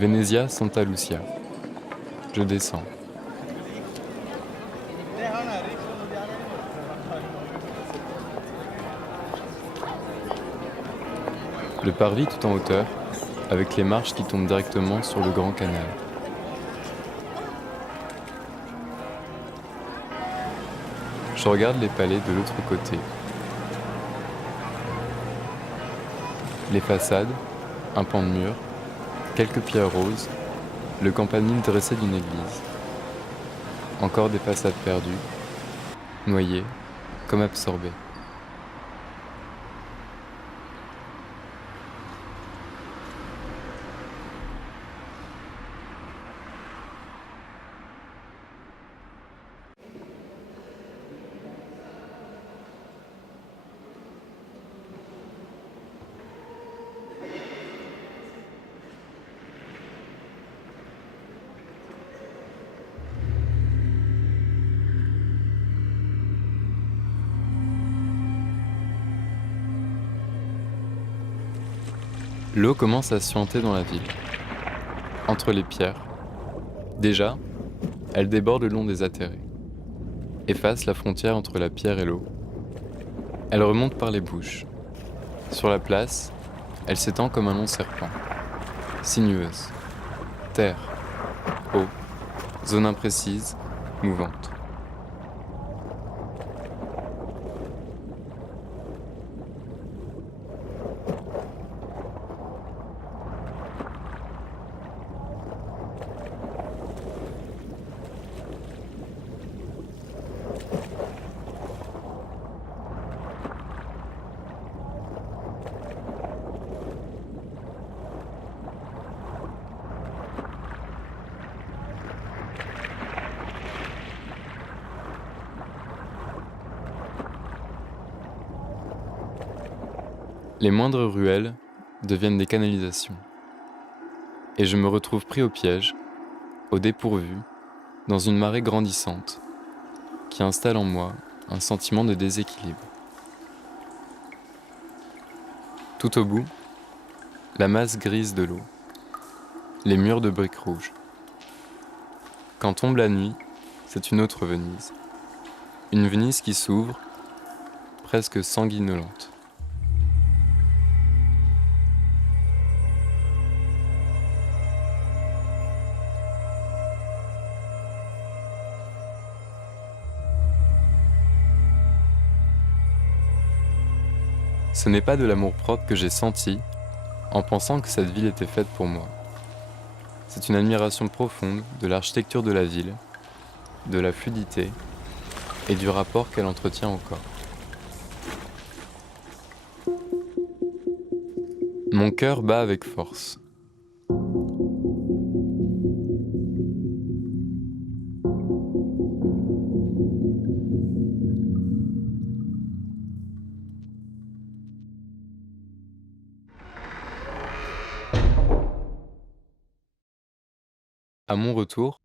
Venezia Santa Lucia. Je descends. Le parvis tout en hauteur, avec les marches qui tombent directement sur le grand canal. Je regarde les palais de l'autre côté. Les façades, un pan de mur, quelques pierres roses, le campanile dressé d'une église. Encore des façades perdues, noyées, comme absorbées. L'eau commence à suinter dans la ville, entre les pierres. Déjà, elle déborde le long des atterrés, efface la frontière entre la pierre et l'eau. Elle remonte par les bouches. Sur la place, elle s'étend comme un long serpent, sinueuse, terre, eau, zone imprécise, mouvante. Les moindres ruelles deviennent des canalisations. Et je me retrouve pris au piège, au dépourvu, dans une marée grandissante, qui installe en moi un sentiment de déséquilibre. Tout au bout, la masse grise de l'eau, les murs de briques rouges. Quand tombe la nuit, c'est une autre Venise. Une Venise qui s'ouvre, presque sanguinolente. Ce n'est pas de l'amour-propre que j'ai senti en pensant que cette ville était faite pour moi. C'est une admiration profonde de l'architecture de la ville, de la fluidité et du rapport qu'elle entretient au corps. Mon cœur bat avec force. À mon retour,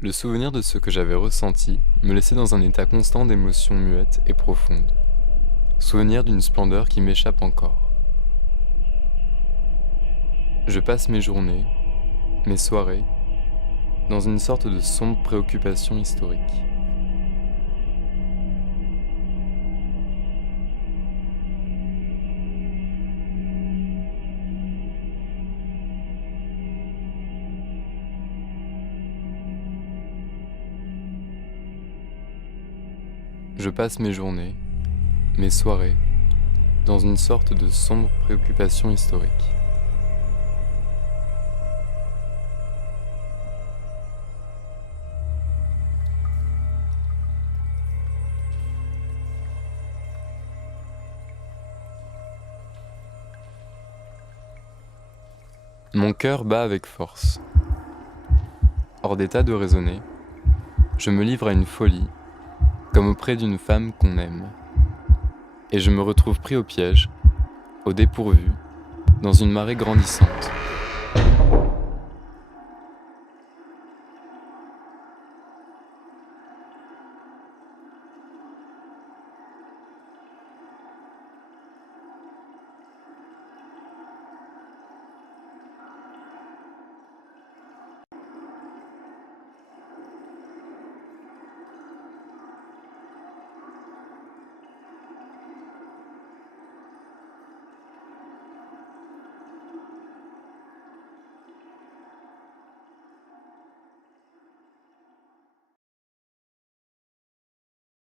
le souvenir de ce que j'avais ressenti me laissait dans un état constant d'émotions muettes et profondes. Souvenir d'une splendeur qui m'échappe encore. Je passe mes journées, mes soirées, dans une sorte de sombre préoccupation historique. Je passe mes journées, mes soirées, dans une sorte de sombre préoccupation historique. Mon cœur bat avec force. Hors d'état de raisonner, je me livre à une folie, comme auprès d'une femme qu'on aime. Et je me retrouve pris au piège, au dépourvu, dans une marée grandissante.